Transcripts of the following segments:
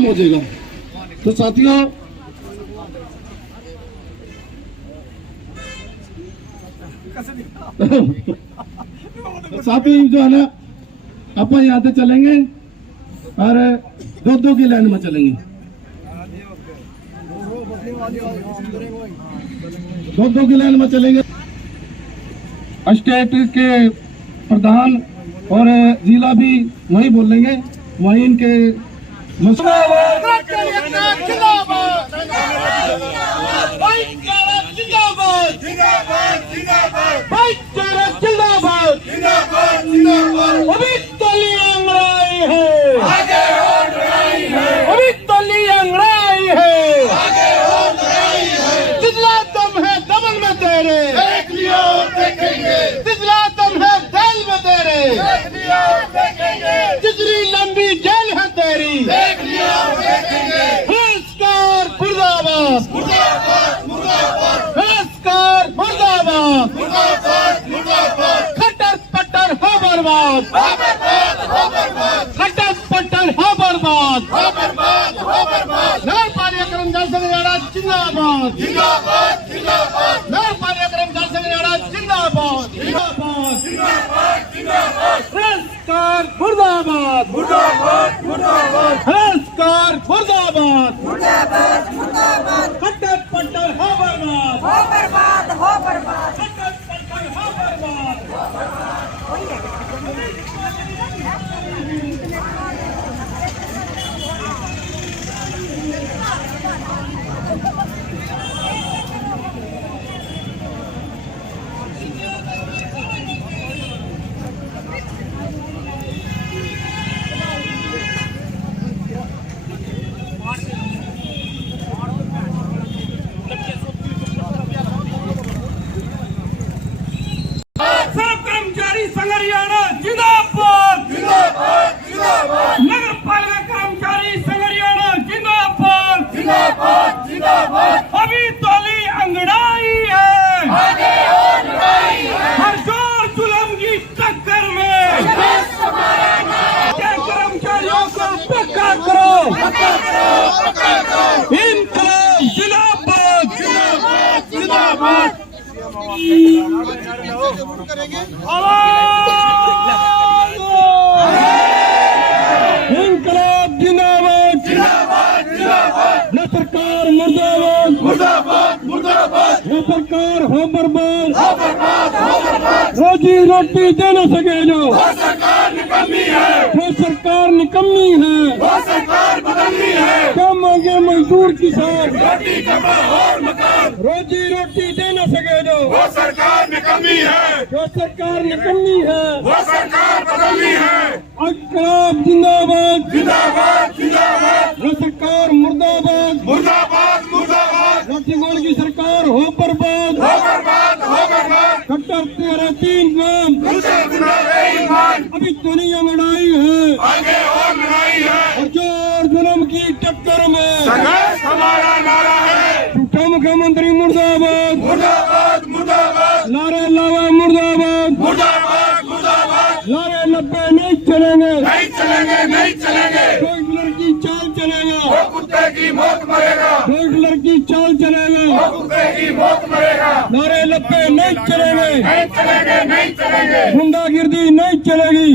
काम हो जाएगा। तो साथियों, साथी जो है ना, अपन यहाँ से चलेंगे और 2-2 की लाइन में चलेंगे, 2-2 की लाइन में चलेंगे। स्टेट के प्रधान और जिला भी वहीं बोलेंगे, वहीं इनके जितनी लंबी जेल है तेरी, मुर्दाबाद मुर्दाबाद मुर्दाबाद, खट्टर पट्टर हो बर्बाद, खट्टर पट्टर हो बर्बाद, नगर पालिका कर्मचारी संघ हरियाणा जिंदाबाद, नगर पालिका कर्मचारी संघ हरियाणा जिंदाबाद, हंसकर मुर्दाबाद, हंसकर मुर्दाबाद, खट्टर पट्टर हो बर्बाद, खट्टर पट्टर हो बर्बाद। कर्मचारी संघ हरियाणा जिंदाबाद, नगर पालिका कर्मचारी संघ हरियाणा जिंदाबाद, अभी तोली अंगड़ाई है, हर जोर जुल्म की टक्कर में कर्मचारियों को पक्का करो, इनकलाब जिंदाबाद, इनकलाब जिंदाबाद, न सरकार मुर्दाबाद, न सरकार हो बर्बाद, रोजी रोटी दे न सके जो सरकार निकम्मी है, क्या मांगे मजदूर किसान, रोजी रोटी दे न सके जो सरकार निकम्मी है, इनकलाब जिंदाबाद, न सरकार मुर्दाबाद, लाठीगोल की सरकार हो बर्बाद, खट्टर तेरा 3 नाम, अभी दुनिया लड़ाई है, और जोर जुल्म की टक्कर में हमारा नारा है, झूठा मुख्यमंत्री मुर्दाबाद, नारे लावा मुर्दाबाद, नारे लब्बे नहीं चलेंगे, डॉक्टर की चाल चलेगा, डॉक्टर की चाल चलेगा, नारे लब्बे नहीं चलेंगे, गुंडागिर्दी नहीं चलेगी,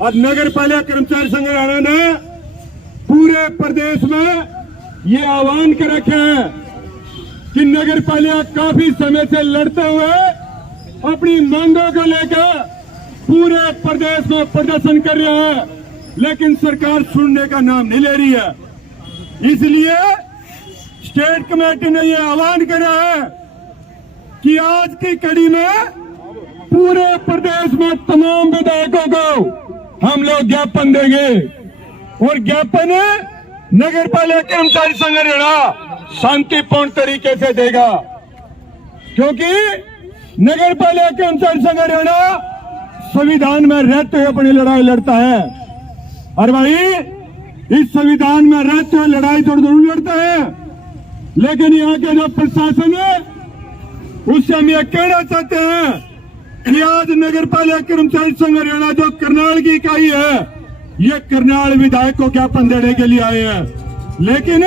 आज नगर पालिका कर्मचारी संघ हरियाणा ने पूरे प्रदेश में ये आह्वान कर रखे हैं कि नगर पालिका काफी समय से लड़ते हुए अपनी मांगों को लेकर पूरे प्रदेश में प्रदर्शन कर रहा है, लेकिन सरकार सुनने का नाम नहीं ले रही है। इसलिए स्टेट कमेटी ने यह आह्वान करा है कि आज की कड़ी में पूरे प्रदेश में तमाम विधायकों को हम लोग ज्ञापन देंगे, और ज्ञापन नगर पालिका कर्मचारी संघ हरियाणा शांतिपूर्ण तरीके से देगा, क्योंकि नगर पालिका कर्मचारी संघ हरियाणा संविधान में रहते हुए अपनी लड़ाई लड़ता है। और भाई, इस संविधान में रहते हुए लड़ाई तो जरूर लड़ता है, लेकिन यहाँ के जो प्रशासन है उससे हम यह कहना चाहते हैं कि आज नगर पालिका कर्मचारी संघ हरियाणा जो करनाल की इकाई है, ये करनाल विधायक को ज्ञापन देने के लिए आए हैं। लेकिन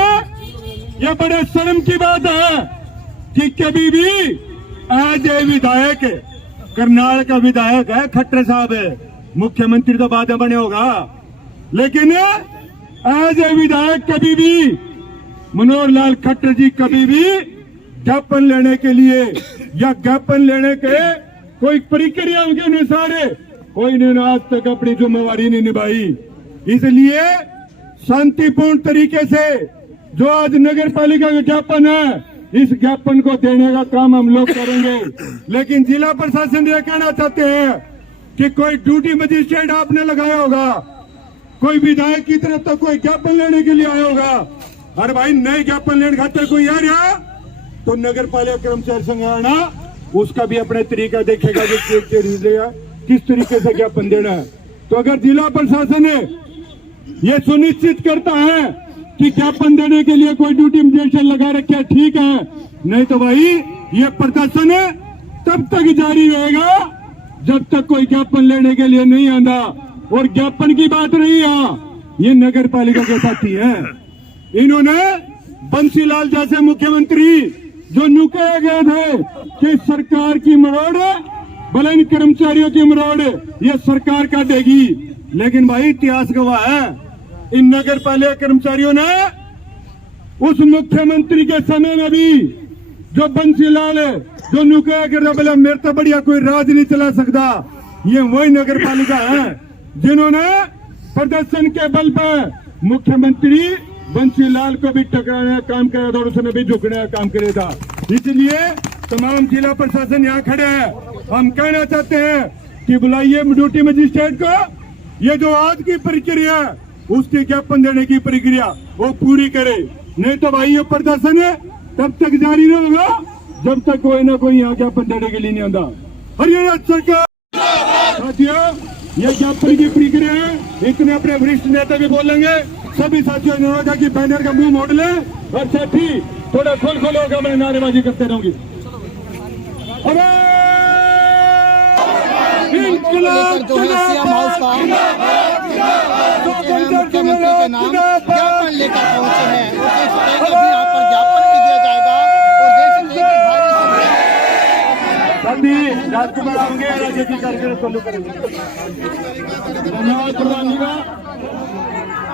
ये बड़े शर्म की बात है कि कभी भी आज ये विधायक करनाल का विधायक है, खट्टर साहब है, मुख्यमंत्री तो बाद में बने होगा, लेकिन आज ये विधायक कभी भी मनोहर लाल खट्टर जी कभी भी ज्ञापन लेने के लिए या ज्ञापन लेने के कोई प्रक्रिया के अनुसार कोई ने आज तक अपनी जिम्मेवारी नहीं निभाई। इसलिए शांतिपूर्ण तरीके से जो आज नगर पालिका का ज्ञापन है, इस ज्ञापन को देने का काम हम लोग करेंगे। लेकिन जिला प्रशासन ये कहना चाहते हैं कि कोई ड्यूटी मजिस्ट्रेट आपने लगाया होगा, कोई विधायक की तरफ तो कोई ज्ञापन लेने के लिए आया होगा। अरे भाई, नए ज्ञापन लेने खाते कोई आ रहा तो नगर पालिका कर्मचारी संघ हरियाणा उसका भी अपने तरीका देखेगा कि किस तरीके से ज्ञापन देना है। तो अगर जिला प्रशासन ये सुनिश्चित करता है कि ज्ञापन देने के लिए कोई ड्यूटी मजिस्ट्रेट लगा रखे, ठीक है, नहीं तो भाई ये प्रदर्शन तब तक जारी रहेगा जब तक कोई ज्ञापन लेने के लिए नहीं आंदा। और ज्ञापन की बात रही ये नगर पालिका के साथी हैं, इन्होंने बंसीलाल जैसे मुख्यमंत्री जो नुकाए गए थे कि सरकार की मरोड़ भले इन कर्मचारियों की मरोड़ ये सरकार काटेगी, लेकिन भाई इतिहास गवाह है इन नगर पालिका कर्मचारियों ने उस मुख्यमंत्री के समय में भी जो बंसीलाल है जो नुकाया करता बोला मेरे तो बढ़िया कोई राज नहीं चला सकता, ये वही नगर पालिका है जिन्होंने प्रदर्शन के बल पर मुख्यमंत्री बंसीलाल को भी टकराने का काम करा था और उसने भी झुकने का काम करे था। इसलिए तमाम जिला प्रशासन यहाँ खड़े हैं, हम कहना चाहते हैं कि बुलाइए ड्यूटी मजिस्ट्रेट को, ये जो आज की प्रक्रिया उसके ज्ञापन देने की प्रक्रिया वो पूरी करे, नहीं तो भाई ये प्रदर्शन है तब तक जारी रहेगा जब तक कोई ना कोई यहाँ ज्ञापन देने के लिए नहीं आता। हरियाणा सरकार साथियों, ये ज्ञापन की प्रक्रिया है, इतने अपने वरिष्ठ नेता भी बोलेंगे। सभी साथियों ने कहा कि बैनर का मुंह मोड़ ले और साथी थोड़ा खोल होगा, मैं नारेबाजी करते रहूंगी। मुख्यमंत्री के नाम ज्ञापन लेकर पहुंचे हैं, अभी यहाँ पर ज्ञापन भी दिया जाएगा और देख सकते हैं कि राजकुमार होंगे राज्य की कार्यक्रम चालू करेंगे। धन्यवाद प्रधान जी का।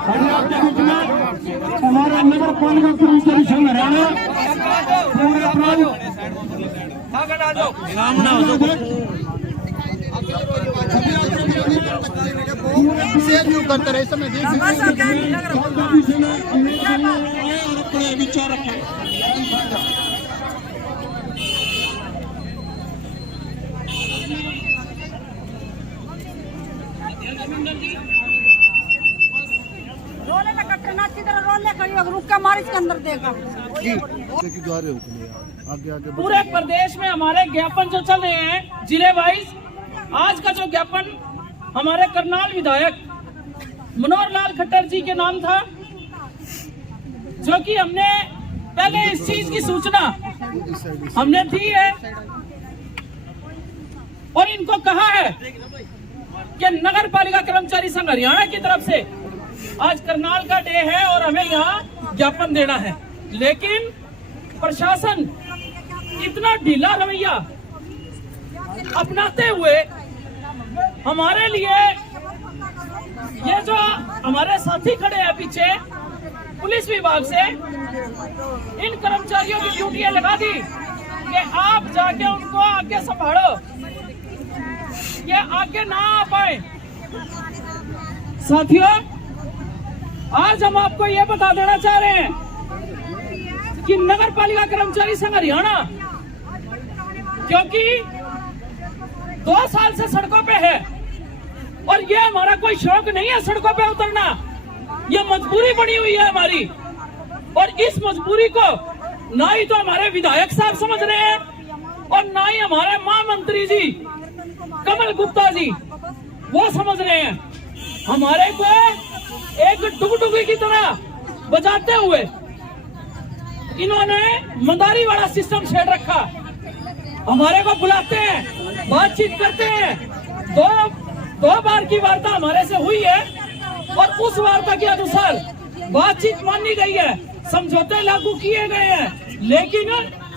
आपके बीच में हमारा नगर पालिका कर्मचारी संघ हरियाणा करते रहे समय विचार रखें। रोले में कटना किधर रोले खड़ी हो रुक के मार इसके अंदर देगा। पूरे प्रदेश में हमारे ज्ञापन जो चल रहे हैं जिले वाइज, आज का जो ज्ञापन हमारे करनाल विधायक मनोहर लाल खट्टर जी के नाम था, जो कि हमने पहले इस चीज की सूचना हमने दी है और इनको कहा है कि नगर पालिका कर्मचारी संघ हरियाणा की तरफ से आज करनाल का डे है और हमें यहाँ ज्ञापन देना है। लेकिन प्रशासन इतना ढीला रवैया अपनाते हुए हमारे लिए ये जो हमारे साथी खड़े हैं पीछे पुलिस विभाग से, इन कर्मचारियों की ड्यूटियां लगा दी कि आप जाके उनको आगे संभालो, ये आगे ना आ पाए। साथियों, आज हम आपको ये बता देना चाह रहे हैं कि नगर पालिका कर्मचारी संघ हरियाणा, क्योंकि 2 साल से सड़कों पे है और ये हमारा कोई शौक नहीं है सड़कों पे उतरना, ये मजबूरी बनी हुई है हमारी। और इस मजबूरी को ना ही तो हमारे विधायक साहब समझ रहे हैं और ना ही हमारे महामंत्री जी कमल गुप्ता जी वो समझ रहे हैं। हमारे को एक डुगडुगी की तरह बजाते हुए इन्होंने मदारी वाला सिस्टम छेड़ रखा। हमारे को बुलाते हैं, बातचीत करते हैं। दो बार की वार्ता हमारे से हुई है और उस वार्ता के अनुसार बातचीत मानी गई है, समझौते लागू किए गए हैं, लेकिन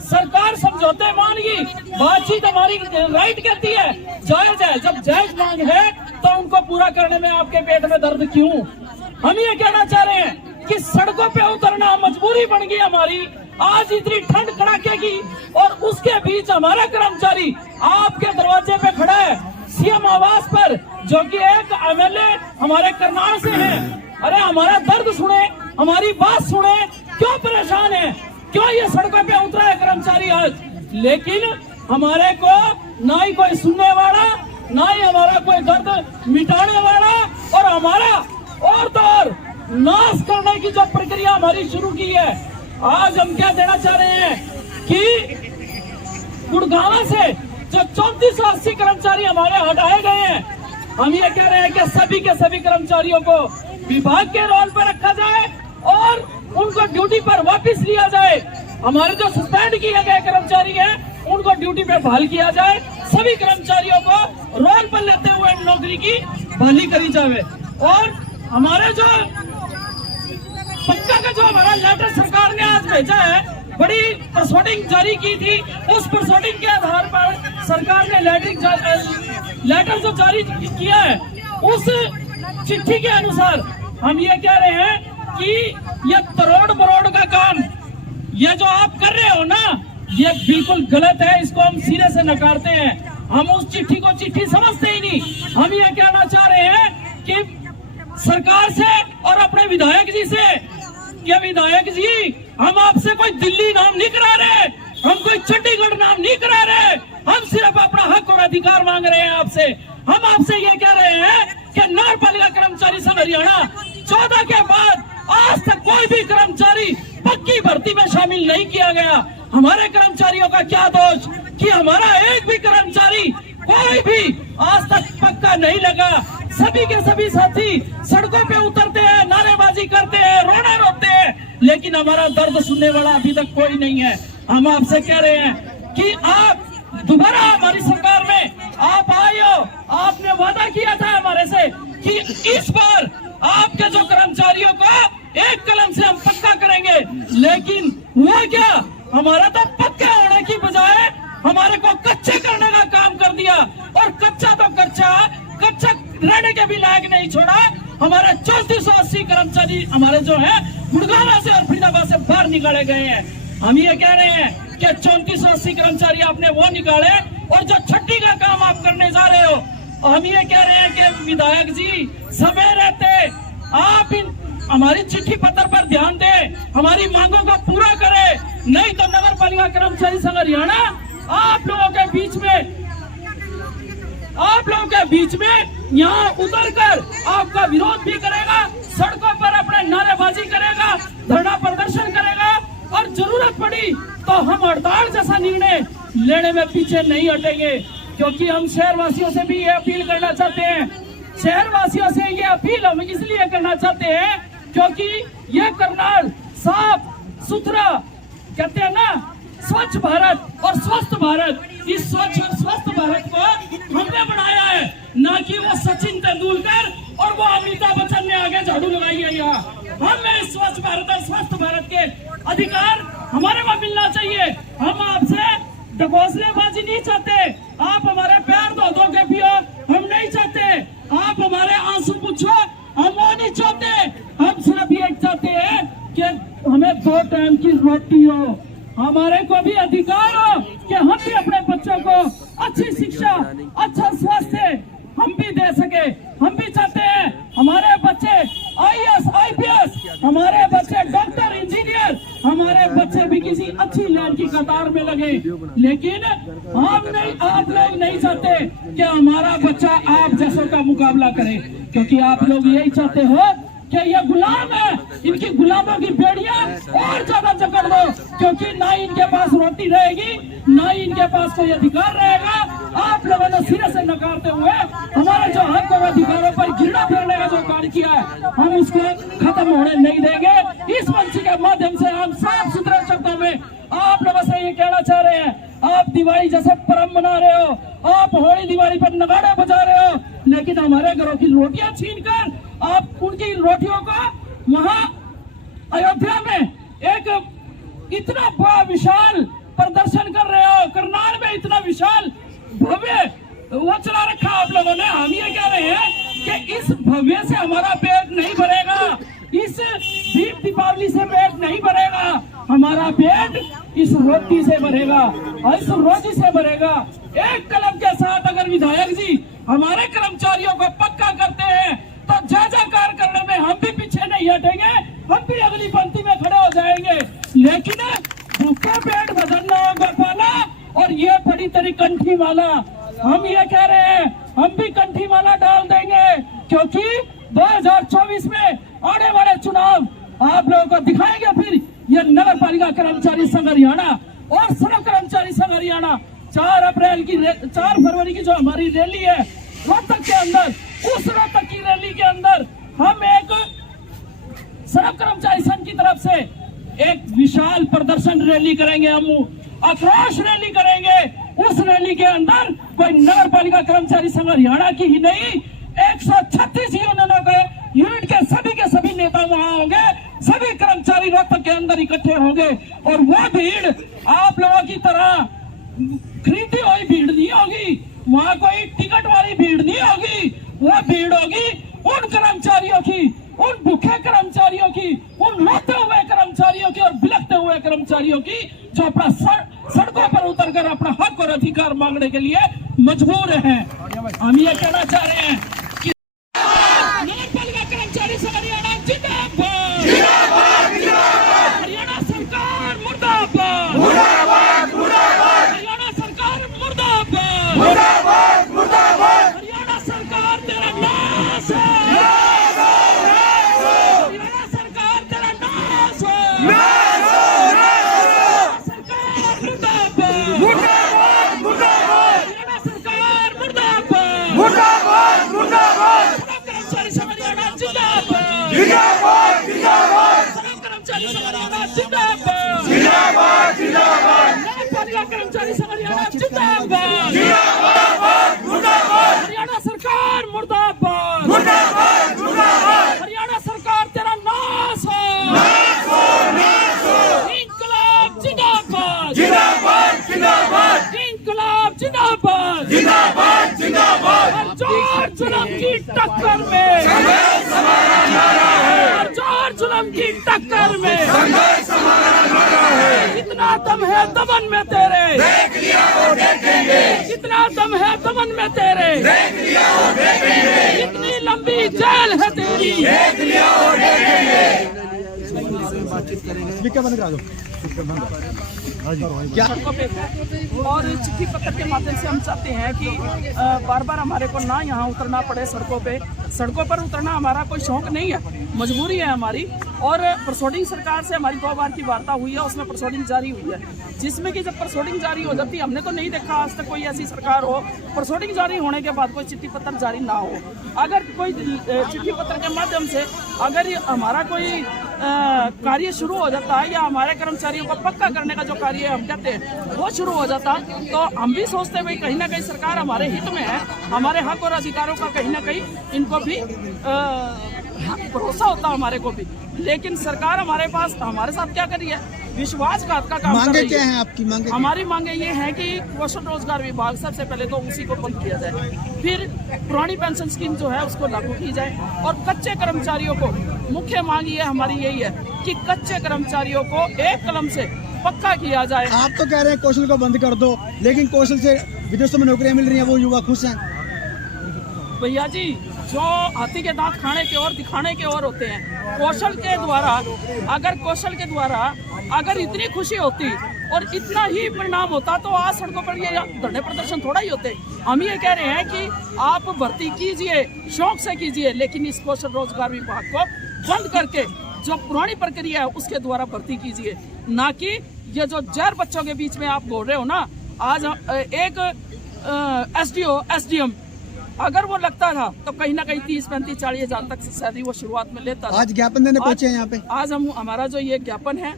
सरकार समझौते मान गई। बातचीत हमारी राइट कहती है, जायज है। जब जायज मांग है तो उनको पूरा करने में आपके पेट में दर्द क्यों? हम ये कहना चाह रहे हैं कि सड़कों पे उतरना मजबूरी बन गई हमारी। आज इतनी ठंड कड़ाके की और उसके बीच हमारा कर्मचारी आपके दरवाजे पे खड़ा है, सीएम आवास पर, जो कि एक एमएलए हमारे करनाल से है। अरे हमारा दर्द सुने, हमारी बात सुने, क्यों परेशान है, क्यों ये सड़कों पे उतरा है कर्मचारी आज? लेकिन हमारे को ना ही कोई सुनने वाला, ना ही हमारा कोई दर्द मिटाने वाला, और हमारा और तो और नाश करने की जो प्रक्रिया हमारी शुरू की है। आज हम क्या देना चाह रहे हैं कि गुड़गांव से जो 3480 कर्मचारी हमारे हटाए गए हैं, हम ये कह रहे हैं कि सभी के सभी कर्मचारियों को विभाग के रोल पर रखा जाए और उनको ड्यूटी पर वापस लिया जाए। हमारे जो सस्पेंड किए गए कर्मचारी हैं उनको ड्यूटी पे बहाल किया जाए। सभी कर्मचारियों को रोल पर लेते हुए नौकरी की बहाली करी जाए। और हमारे जो पक्का का जो हमारा लेटर सरकार ने आज भेजा है, बड़ी प्रोसीडिंग जारी की थी, उस प्रोसीडिंग के आधार पर सरकार ने लेटर जो जारी किया है, उस चिट्ठी के अनुसार हम ये कह रहे हैं कि ये करोड़ बरोड़ का काम ये जो आप कर रहे हो ना, ये बिल्कुल गलत है। इसको हम सिरे से नकारते हैं। हम उस चिट्ठी को चिट्ठी समझते ही नहीं। हम ये कहना चाह रहे हैं कि सरकार से और अपने विधायक जी से, कि विधायक जी, हम आपसे कोई दिल्ली नाम नहीं करा रहे, हम कोई चंडीगढ़ नाम नहीं करा रहे, हम सिर्फ अपना हक और अधिकार मांग रहे हैं आपसे। हम आपसे ये कह रहे हैं कि नगरपालिका कर्मचारी संघ हरियाणा 14 के बाद आज तक कोई भी कर्मचारी पक्की भर्ती में शामिल नहीं किया गया। हमारे कर्मचारियों का क्या दोष कि हमारा एक भी कर्मचारी कोई भी आज तक पक्का नहीं लगा। सभी के सभी साथी सड़कों पे उतरते हैं, नारेबाजी करते हैं, रोना रोते हैं, लेकिन हमारा दर्द सुनने वाला अभी तक कोई नहीं है। हम आपसे कह रहे हैं कि आप दोबारा हमारी सरकार में आप आए हो। आपने वादा किया था हमारे से कि इस बार आपके जो कर्मचारियों को एक कलम से हम पक्का करेंगे, लेकिन हुआ क्या? हमारा तो पक्का होने की बजाय हमारे को कच्चे करने का काम कर दिया, और कच्चा तो कच्चा रहने के भी लायक नहीं छोड़ा। हमारे 3480 कर्मचारी हमारे जो है गुड़गांव से और फरीदाबाद से बाहर निकाले गए हैं। हम ये कह रहे हैं कि 3480 कर्मचारी आपने वो निकाले, और जो छट्टी का काम आप करने जा रहे हो, हम ये कह रहे हैं कि विधायक जी समय रहते आप इन हमारी चिट्ठी पत्र पर ध्यान दें, हमारी मांगों को पूरा करें, नहीं तो नगर पालिका कर्मचारी संघ हरियाणा आप लोगों के बीच में यहाँ उतर कर आपका विरोध भी करेगा, सड़कों पर अपने नारेबाजी करेगा, धरना प्रदर्शन करेगा, और जरूरत पड़ी तो हम हड़ताल जैसा निर्णय लेने में पीछे नहीं हटेंगे। क्योंकि हम शहरवासियों से भी ये अपील करना चाहते हैं, शहरवासियों से ये अपील हम इसलिए करना चाहते हैं क्योंकि ये करनाल साफ सुथरा, कहते हैं ना, स्वच्छ भारत और स्वस्थ भारत, इस स्वच्छ और स्वस्थ भारत को हमने बनाया है, ना कि वो सचिन तेंदुलकर और वो अमिताभ बच्चन ने आगे झाड़ू लगाई है। यहाँ हमें स्वच्छ भारत और स्वस्थ भारत के अधिकार हमारे को मिलना चाहिए। हम आपसे ढकोसलेबाजी नहीं चाहते, आप हमारे पैर धो के पियो, हम नहीं चाहते। आप हमारे आंसू पूछो, हम वो नहीं चाहते। हम सिर्फ ये चाहते हैं कि हमें 2 टाइम की रोटी हो, हमारे को भी अधिकार हो कि हम भी अपने बच्चों को अच्छी शिक्षा, अच्छा स्वास्थ्य हम भी दे सके। हम भी चाहते हैं हमारे बच्चे IAS IPS, हमारे बच्चे डॉक्टर इंजीनियर, हमारे बच्चे भी किसी अच्छी लाइन की कतार में लगे। लेकिन हम नहीं, आप लोग नहीं चाहते कि हमारा बच्चा आप जैसों का मुकाबला करे, क्योंकि आप लोग यही चाहते हो कि ये गुलाम है, इनकी गुलामों की बेड़ियां और ज्यादा जकड़ दो, क्योंकि ना इनके पास रोटी रहेगी, ना इनके पास कोई अधिकार रहेगा, आप लोगों ने सिरे से नकारते हुए हमारे जो हक और अधिकारों पर घृणा फैलाने का जो कार्य किया है, हम इसको खत्म होने नहीं देंगे। इस मंच के माध्यम से हम साफ सुथरे शब्दों में आप लोगों से ये कहना चाह रहे हैं, आप दिवाली जैसे पर्व मना रहे हो, आप होली दिवाली पर नगाड़े बजा रहे हो, लेकिन हमारे घरों की रोटियां छीनकर आप उनकी रोटियों को वहां अयोध्या में एक इतना बड़ा विशाल प्रदर्शन कर रहे हो, करनाल में इतना विशाल भव्य वो चला रखा आप लोगों ने। हम ये कह रहे हैं कि इस भव्य से हमारा पेट नहीं भरेगा, इस दीप दीपावली से पेट नहीं भरेगा, हमारा पेट इस रोटी से भरेगा और इस रोटी से भरेगा। एक कलम के साथ अगर विधायक जी हमारे कर्मचारियों को पक्का करते हैं तो जय जयकार करने में हम भी पीछे नहीं हटेंगे, हम भी अगली पंक्ति में खड़े हो जाएंगे। लेकिन भूखे पेट भरना होगा पाला, और ये बड़ी तेरी कंठी माला, हम ये कह रहे हैं हम भी कंठी माला डाल देंगे, क्योंकि 2024 में आने वाले चुनाव आप लोगों को दिखाएंगे। फिर ये नगर पालिका कर्मचारी संघ हरियाणा और सड़क कर्मचारी संघ हरियाणा 4 फरवरी की जो हमारी रैली है रोहतक के अंदर, उस रोहतक की रैली के अंदर हम एक सड़क कर्मचारी संघ की तरफ से एक विशाल प्रदर्शन रैली करेंगे, हम आक्रोश रैली करेंगे। उस रैली के अंदर कोई नगर पालिका कर्मचारी संघ हरियाणा की ही नहीं, 136 यूनियनों के यूनिट के सभी नेता वहां होंगे, सभी कर्मचारी रोहतक के अंदर इकट्ठे होंगे। और वो भीड़ आप लोगों की तरह खरीदी हुई भीड़ नहीं होगी, वहां कोई टिकट वाली भीड़ नहीं होगी, वो भीड़ होगी उन कर्मचारियों की, उन भूखे कर्मचारियों की, उन रोते हुए कर्मचारियों की और बिलखते हुए कर्मचारियों की, जो अपना सड़कों पर उतरकर अपना हक और अधिकार मांगने के लिए मजबूर हैं। हम ये कहना चाह रहे हैं कि नगर पालिका कर्मचारी संघ हरियाणा जिंदाबाद, हरियाणा सरकार मुर्दाबाद, हरियाणा सरकार मुर्दाबाद, हरियाणा सरकार तेरा नाश है, हरियाणा सरकार तेरा नाश है, सरकार मुर्दाबाद, कर्मचारी संघ हरियाणा जिंदाबाद, कर्मचारी संघ हरियाणा जिंदाबाद, नगर पालिका कर्मचारी संघ हरियाणा जिंदाबाद, हरियाणा सरकार मुर्दाबाद, हरियाणा सरकार तेरा नाश हो, इंकलाब जिंदाबाद, इंकलाब जिंदाबाद, हर जोर जुल्म की टक्कर में, हर जोर जुल्म की टक्कर में, कितना दम है दमन में तेरे, कितना दम है दमन में तेरे, कितनी लंबी जेल है तेरी, और चिट्ठी पत्र के माध्यम से हम चाहते हैं कि बार बार हमारे को ना यहाँ उतरना पड़े सड़कों पे। सड़कों पर उतरना हमारा कोई शौक नहीं है, मजबूरी है हमारी। और प्रोसीडिंग सरकार से हमारी 2 बार की वार्ता हुई है, उसमें प्रोसीडिंग जारी हुई है, जिसमें कि जब प्रोसीडिंग जारी हो जाती है, हमने तो नहीं देखा आज तक कोई ऐसी सरकार हो प्रोसीडिंग जारी होने के बाद कोई चिट्ठी पत्र जारी ना हो। अगर कोई चिट्ठी पत्र के माध्यम से अगर हमारा कोई कार्य शुरू हो जाता है या हमारे कर्मचारियों को पक्का करने का जो कार्य हम कहते हैं वो शुरू हो जाता, तो हम भी सोचते हैं कहीं ना कहीं सरकार हमारे हित में है, हमारे हक और अधिकारों का कहीं ना कहीं इनको भी भरोसा होता हमारे को भी। लेकिन सरकार हमारे पास हमारे साथ क्या कर रही है, विश्वासघात का काम कर रही है। क्या है आपकी मांगे? हमारी मांगे ये है कि कौशल रोजगार विभाग सबसे पहले तो उसी को बंद किया जाए, फिर पुरानी पेंशन स्कीम जो है उसको लागू की जाए, और कच्चे कर्मचारियों को, मुख्य मांग ये हमारी यही है कि कच्चे कर्मचारियों को एक कलम से पक्का किया जाए। आप तो कह रहे हैं कौशल को बंद कर दो, लेकिन कौशल से विदेशों में नौकरियां मिल रही हैं, वो युवा खुश हैं। भैया जी, जो हाथी के दांत खाने के और दिखाने के और होते हैं, कौशल के द्वारा अगर इतनी खुशी होती और इतना ही परिणाम होता तो आज सड़कों पर ये धरने प्रदर्शन थोड़ा ही होते। हम ये कह रहे हैं कि आप भर्ती कीजिए, शौक से कीजिए, लेकिन इस कौशल रोजगार विभाग को बंद करके जो पुरानी प्रक्रिया है उसके द्वारा भर्ती कीजिए, ना कि ये जो जहर बच्चों के बीच में आप बोल रहे हो ना। आज एक SDO, SDM, अगर वो लगता था तो कहीं ना कहीं 30, 35, 40 हजार तक सैलरी वो शुरुआत में लेता था। आज ज्ञापन देने पहुंचे हैं यहाँ पे। आज हमारा जो ये ज्ञापन है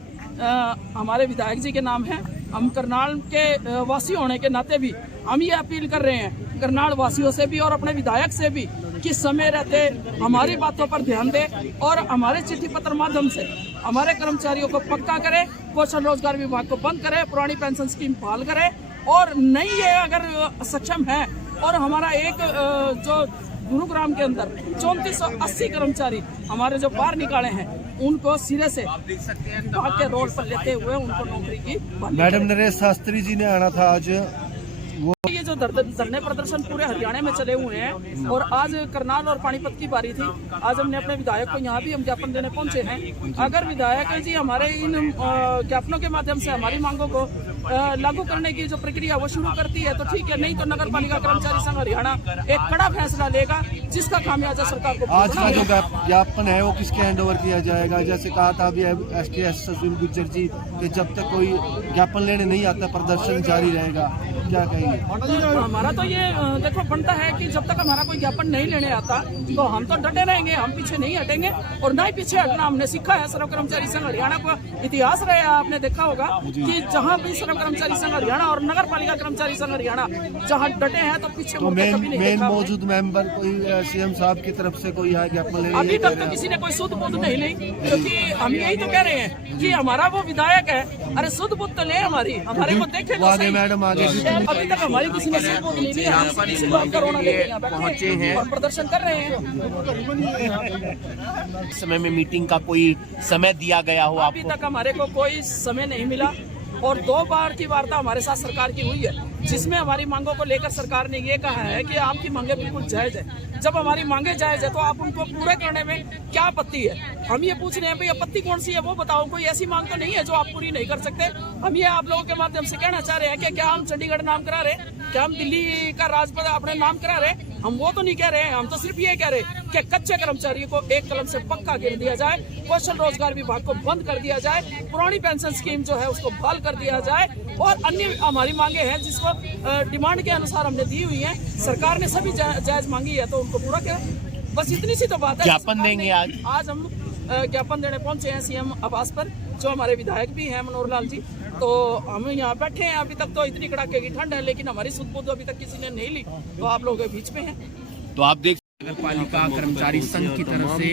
हमारे विधायक जी के नाम है। हम करनाल के वासी होने के नाते भी हम ये अपील कर रहे हैं करनाल वासियों से भी और अपने विधायक से भी कि समय रहते हमारी बातों पर ध्यान दे और हमारे चिट्ठी पत्र माध्यम से हमारे कर्मचारियों को पक्का करे, कौशल रोजगार विभाग को बंद करे, पुरानी पेंशन स्कीम बहाल करे और नहीं ये अगर सक्षम है और हमारा एक जो गुरुग्राम के अंदर 3480 कर्मचारी हमारे जो बाहर निकाले हैं उनको सिरे से विभाग के रोड पर लेते हुए उनको नौकरी की मैडम नरेश शास्त्री जी ने आना था आज। ये जो धरने प्रदर्शन पूरे हरियाणा में चले हुए हैं और आज करनाल और पानीपत की बारी थी। आज हमने अपने विधायक को यहाँ भी हम ज्ञापन देने पहुंचे हैं। अगर विधायक जी हमारे इन ज्ञापनों के माध्यम से हमारी मांगों को लागू करने की जो प्रक्रिया वो शुरू करती है तो ठीक है, नहीं तो नगर पालिका कर्मचारी संघ हरियाणा एक कड़ा फैसला लेगा जिसका खामियाजा सरकार को आज का जो ज्ञापन है वो किसके हैंडओवर किया जाएगा? जैसे कहा था अभी STS ससुर गुज्जर जी कि जब तक कोई ज्ञापन लेने नहीं आता प्रदर्शन जारी रहेगा, क्या कहेंगे? तो हमारा तो ये देखो बनता है कि जब तक हमारा कोई ज्ञापन नहीं लेने आता तो हम तो डटे रहेंगे, हम पीछे नहीं हटेंगे और ना ही पीछे हटना हमने सीखा है। सर्व कर्मचारी संघ हरियाणा को इतिहास रहे आपने देखा होगा कि जहाँ भी सर्व कर्मचारी संघ हरियाणा और नगर पालिका कर्मचारी संघ हरियाणा जहाँ डटे हैं तो पीछे तो मेन मौजूद मेंबर कोई CM साहब की तरफ से कोई आया ज्ञापन लेने? अभी तक तो किसी ने कोई सुध बुध नहीं ली, क्योंकि हम यही तो कह रहे हैं कि हमारा वो विधायक है, अरे सुध बुध तो ले हमारे को देखे तो सही। मैडम आगे अभी तक हमारी किसी ने सुध बुध नहीं ली, हम किसी को कोरोना लेके यहाँ बैठे हैं और प्रदर्शन कर रहे हैं। समय में मीटिंग का कोई समय दिया गया हो? अभी तक हमारे को कोई समय नहीं मिला और 2 बार की वार्ता हमारे साथ सरकार की हुई है जिसमें हमारी मांगों को लेकर सरकार ने ये कहा है कि आपकी मांगे बिल्कुल जायज है। जब हमारी मांगे जायज है तो आप उनको पूरे करने में क्या आपत्ति है? हम ये पूछ रहे हैं भाई आपत्ति कौन सी है वो बताओ। कोई ऐसी मांग तो नहीं है जो आप पूरी नहीं कर सकते। हम ये आप लोगों के माध्यम से कहना चाह रहे हैं कि क्या हम चंडीगढ़ नाम करा रहे, क्या हम दिल्ली का राजपथ अपने नाम करा रहे? हम वो तो नहीं कह रहे हैं, हम तो सिर्फ ये कह रहे हैं कि कच्चे कर्मचारियों को एक कलम से पक्का गिर दिया जाए, कौशल रोजगार विभाग को बंद कर दिया जाए, पुरानी पेंशन स्कीम जो है उसको बहाल कर दिया जाए और अन्य हमारी मांगे हैं जिसको डिमांड के अनुसार हमने दी हुई है। सरकार ने सभी जायज मांगी है तो उनको पूरा करें, बस इतनी सी तो बात है। ज्ञापन देंगे आज हम ज्ञापन देने पहुंचे हैं CM आवास पर, जो हमारे विधायक भी हैं मनोहर लाल जी। तो हम यहाँ बैठे हैं, अभी तक तो इतनी कड़ाके की ठंड है लेकिन हमारी सुध बुध अभी तक किसी ने नहीं ली, तो आप लोगों के बीच में हैं। तो आप देख नगर पालिका कर्मचारी संघ की तरफ से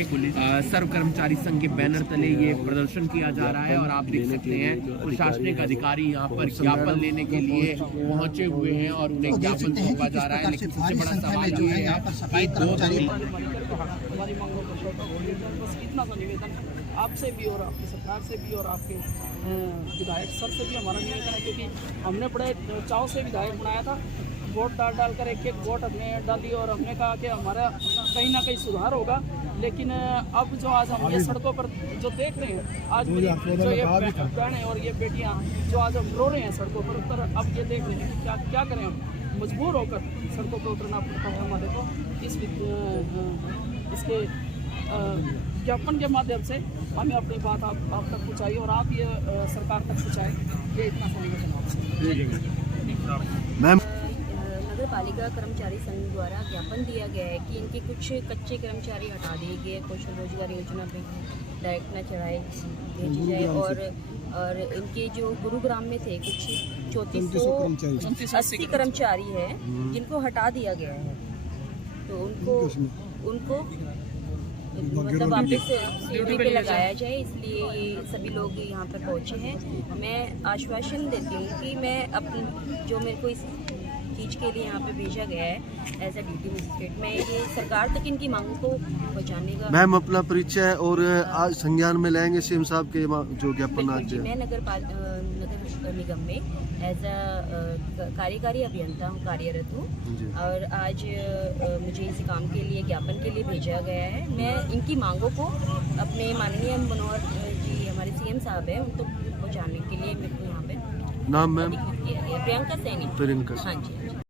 सर्व कर्मचारी संघ के बैनर तले ये प्रदर्शन किया जा रहा है और आप देख सकते हैं प्रशासनिक अधिकारी यहाँ पर ज्ञापन लेने के लिए पहुंचे हुए हैं और उन्हें ज्ञापन सौंपा जा रहा है। लेकिन सबसे बड़ा सवाल ये है कि हमारी मांगों को बस इतना सा निवेदन आपसे भी और आपकी सरकार से भी और आपके विधायक सर से भी हमारा निवेदन है, क्योंकि हमने बड़े चाव से विधायक बनाया था। वोट डाल कर एक वोट हमने डाली और हमने कहा कि हमारा कहीं ना कहीं सुधार होगा। लेकिन अब जो आज हम ये सड़कों पर जो देख रहे हैं, आज जो ये बहनें और ये बेटियां जो आज हम रो रहे हैं सड़कों पर अब ये देख रहे हैं कि क्या करें, हम मजबूर होकर सड़कों पर उतरना पड़ता है हमारे को। इसके ज्ञापन के माध्यम से हमें अपनी बात आप तक पहुँचाई और आप ये सरकार तक पहुँचाएं, ये इतना सा निवेदन आपसे। मैम नगर पालिका कर्मचारी संघ द्वारा ज्ञापन दिया गया है कि इनके कुछ कच्चे कर्मचारी हटा दिए गए, कौशल रोजगार योजना में डायरेक्ट न चढ़ाए भेजी जाए और इनके जो गुरुग्राम में थे कुछ 3480 कर्मचारी है जिनको हटा दिया गया है, तो उनको मतलब वापस ड्यूटी पे लगाया जाए, इसलिए ये सभी लोग यहाँ पर पहुँचे हैं। मैं आश्वासन देती हूँ कि मैं अपनी जो मेरे को इस चीज़ के लिए यहाँ पे भेजा गया है एज ए ड्यूटी मजिस्ट्रेट, मैं ये सरकार तक इनकी मांगों को पहुँचाने का। मैम अपना परिचय और आज संज्ञान में लेंगे CM साहब के जो ज्ञापन आज। मैं नगर निगम में एज अ कार्यकारी अभियंता हूँ, कार्यरत हूँ और आज मुझे इस काम के लिए ज्ञापन के लिए भेजा गया है। मैं इनकी मांगों को अपने माननीय मनोहर जी हमारे CM साहब हैं उनको पहुँचाने के लिए मेरे को यहाँ पे नाम मैम प्रियंका सैनी। प्रियंका। हाँ जी।